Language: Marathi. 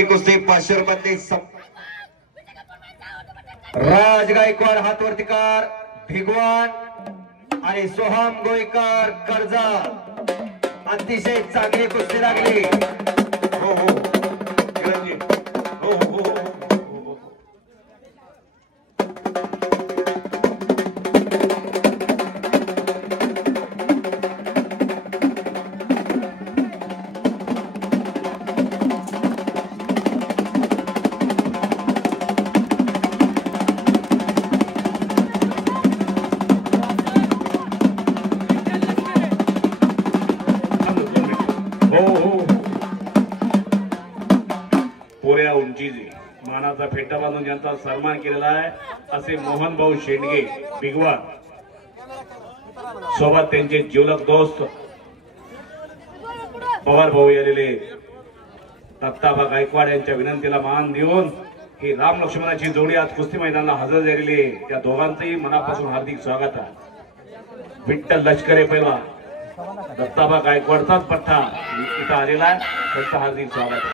नंबरची कुस्ती 500 रुपयातली राज गायकवाड हातवरती कार भिगवान आणि सोहम गोईकर कर्जत अतिशय चांगली कुस्ती लागली। हो हो हो हो पुऱ्या उंचीची मानाचा फेटा बांधून ज्यांचा सन्मान केलेला आहे असे मोहन भाऊ शेंडगे भिगवा सोबत त्यांचे जीवलग दोस्त पवार भाऊ आलेले दत्ताबा गायकवाड यांच्या विनंतीला मान देऊन ही राम लक्ष्मणाची जोडी आज कुस्ती मैदानाला हजर झालेली आहे। त्या दोघांचंही मनापासून हार्दिक स्वागत आहे। विठ्ठल लष्करे पहिला दत्ताबा गायकवाडचाच पठ्ठा इथं आलेला आहे, त्यांचं हार्दिक स्वागत आहे।